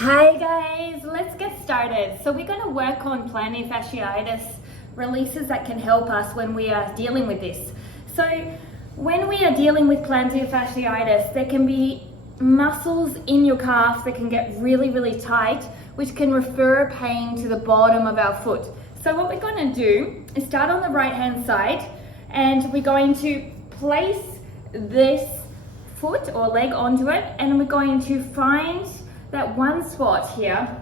Hi guys, let's get started. So we're going to work on plantar fasciitis releases that can help us when we are dealing with this. So when we are dealing with plantar fasciitis, there can be muscles in your calf that can get really tight, which can refer pain to the bottom of our foot. So what we're going to do is start on the right hand side, and we're going to place this foot or leg onto it, and we're going to find that one spot here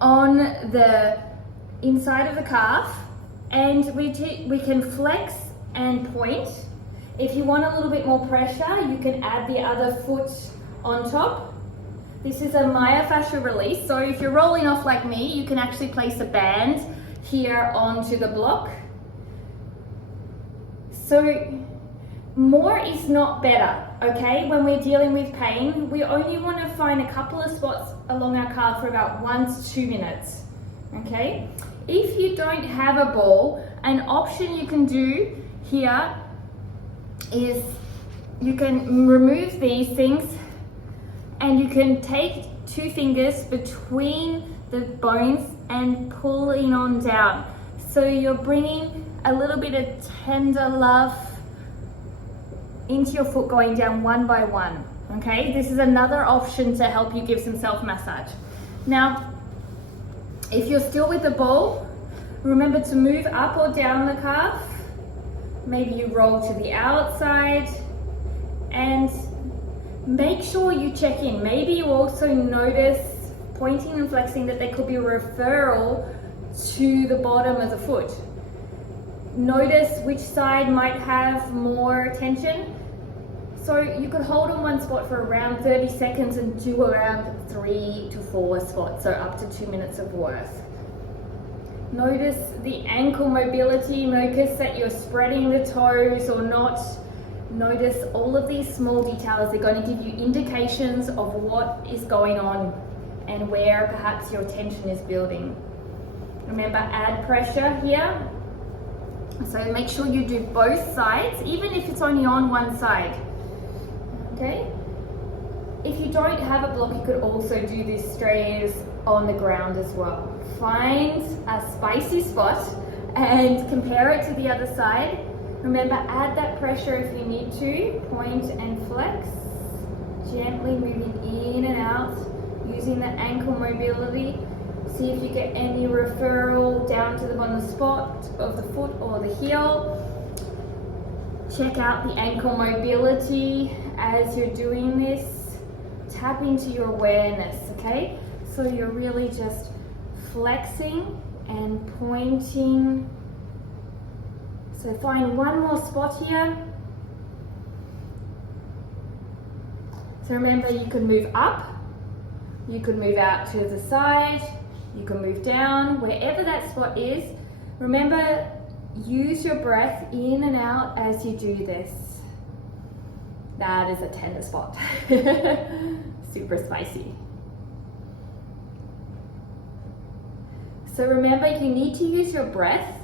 on the inside of the calf, and we can flex and point. If you want a little bit more pressure, you can add the other foot on top. This is a myofascial release, so if you're rolling off like me, you can actually place a band here onto the block. So more is not better, okay? When we're dealing with pain, we only want to find a couple of spots along our calf for about 1 to 2 minutes, okay? If you don't have a ball, an option you can do here is you can remove these things and you can take 2 fingers between the bones and pulling on down. So you're bringing a little bit of tender love into your foot, going down one by one, okay? This is another option to help you give some self-massage. Now, if you're still with the ball, remember to move up or down the calf. Maybe you roll to the outside, and make sure you check in. Maybe you also notice pointing and flexing that there could be a referral to the bottom of the foot. Notice which side might have more tension. So you could hold on one spot for around 30 seconds and do around 3 to 4 spots, so up to 2 minutes of worth. Notice the ankle mobility. Notice that you're spreading the toes or not. Notice all of these small details. They're going to give you indications of what is going on and where perhaps your tension is building. Remember, add pressure here. So make sure you do both sides, even if it's only on one side, okay? If you don't have a block, you could also do this straight as on the ground as well. Find a spicy spot and compare it to the other side. Remember, add that pressure if you need to. Point and flex, gently moving in and out, using the ankle mobility. See if you get any referral down to the bottom spot of the foot or the heel. Check out the ankle mobility as you're doing this. Tap into your awareness, okay? So you're really just flexing and pointing. So find one more spot here. So remember, you can move up, you can move out to the side, you can move down, wherever that spot is. Remember, use your breath in and out as you do this. That is a tender spot. Super spicy. So remember, you need to use your breath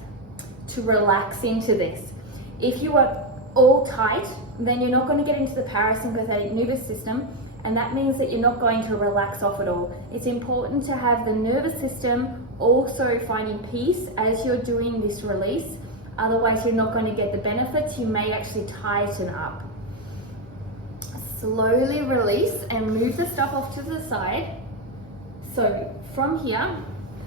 to relax into this. If you are all tight, then you're not going to get into the parasympathetic nervous system, and that means that you're not going to relax off at all. It's important to have the nervous system also finding peace as you're doing this release. Otherwise, you're not going to get the benefits. You may actually tighten up. Slowly release and move the stuff off to the side. So from here,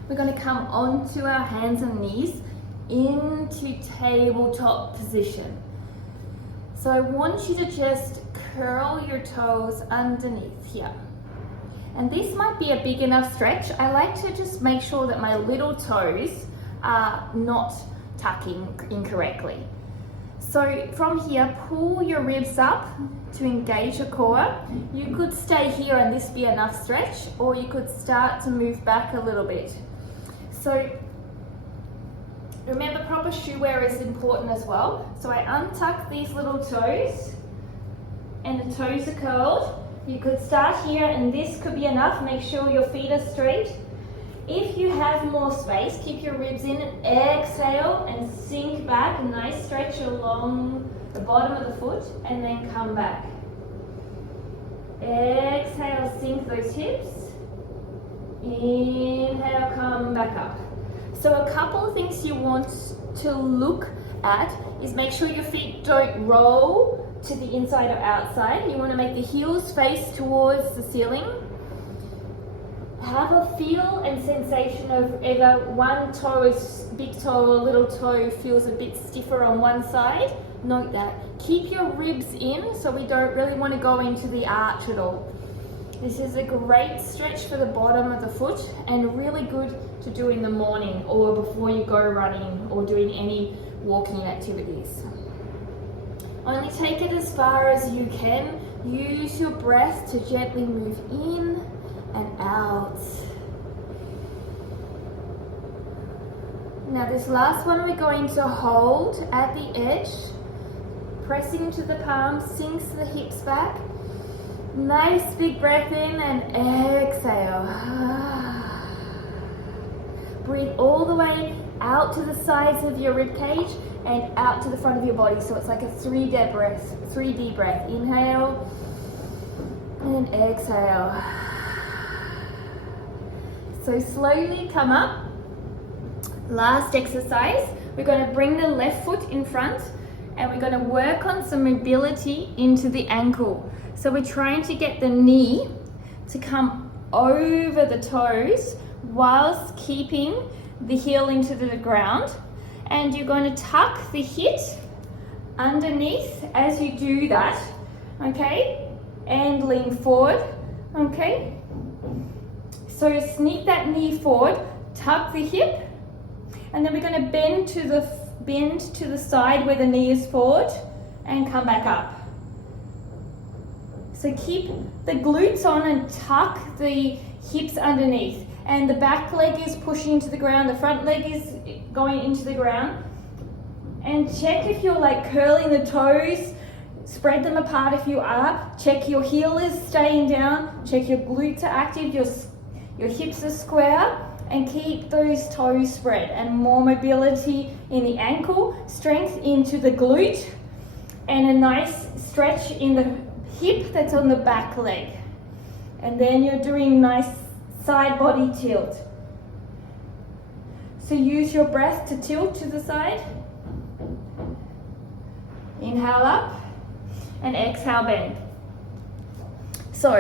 we're going to come onto our hands and knees into tabletop position. So I want you to just curl your toes underneath here. And this might be a big enough stretch. I like to just make sure that my little toes are not tucking incorrectly. So from here, pull your ribs up to engage your core. You could stay here and this be enough stretch, or you could start to move back a little bit. So remember, proper shoe wear is important as well. So I untuck these little toes and the toes are curled. You could start here and this could be enough. Make sure your feet are straight. If you have more space, keep your ribs in and exhale and sink back. A nice stretch along the bottom of the foot and then come back. Exhale, sink those hips. Inhale, come back up. So a couple of things you want to look at is make sure your feet don't roll to the inside or outside. You want to make the heels face towards the ceiling. Have a feel and sensation of either one toe is big toe or little toe feels a bit stiffer on one side. Note that. Keep your ribs in, so we don't really want to go into the arch at all. This is a great stretch for the bottom of the foot and really good to do in the morning or before you go running or doing any walking activities. Only take it as far as you can. Use your breath to gently move in and out. Now this last one we're going to hold at the edge, pressing into the palms, sinks the hips back. Nice big breath in and exhale. Breathe all the way out to the sides of your rib cage and out to the front of your body. So it's like a 3D breath. Inhale and exhale. So slowly come up. Last exercise. We're going to bring the left foot in front and we're going to work on some mobility into the ankle. So we're trying to get the knee to come over the toes whilst keeping the heel into the ground. And you're going to tuck the hip underneath as you do that, okay? And lean forward, okay? So sneak that knee forward, tuck the hip, and then we're going to bend to the side where the knee is forward and come back up. So keep the glutes on and tuck the hips underneath. And the back leg is pushing into the ground, the front leg is going into the ground. And check if you're like curling the toes, spread them apart if you are. Check your heel is staying down, check your glutes are active, your hips are square, and keep those toes spread. And more mobility in the ankle, strength into the glute, and a nice stretch in the hip that's on the back leg. And then you're doing nice side body tilt. So use your breath to tilt to the side. Inhale up and exhale bend. So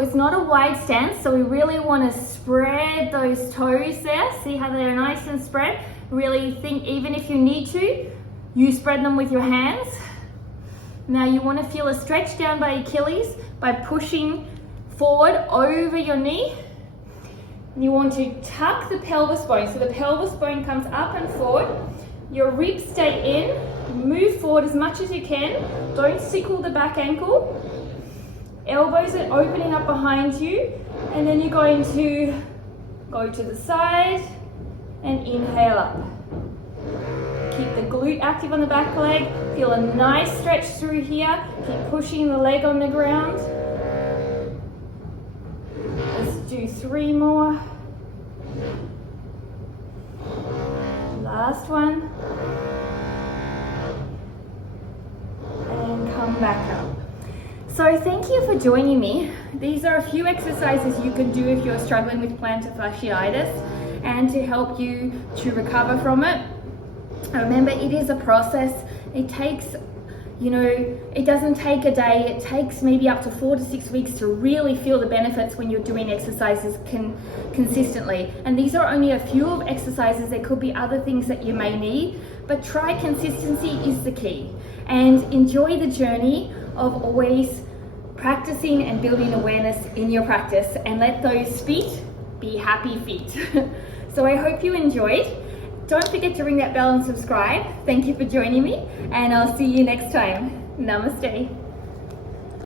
it's not a wide stance, so we really want to spread those toes there. See how they're nice and spread? Really think, even if you need to, you spread them with your hands. Now you want to feel a stretch down by Achilles by pushing forward over your knee. You want to tuck the pelvis bone, so the pelvis bone comes up and forward. Your ribs stay in, move forward as much as you can. Don't sickle the back ankle. Elbows are opening up behind you, and then you're going to go to the side and inhale up. Keep the glute active on the back leg. Feel a nice stretch through here. Keep pushing the leg on the ground. Let's do 3 more. Last one. And come back up. So thank you for joining me. These are a few exercises you can do if you're struggling with plantar fasciitis and to help you to recover from it. Remember, it is a process. It takes, it doesn't take a day. It takes maybe up to 4 to 6 weeks to really feel the benefits when you're doing exercises consistently. And these are only a few of exercises. There could be other things that you may need, but try consistency is the key. And enjoy the journey of always practicing and building awareness in your practice, and let those feet be happy feet. So I hope you enjoyed. Don't forget to ring that bell and subscribe. Thank you for joining me, and I'll see you next time. Namaste.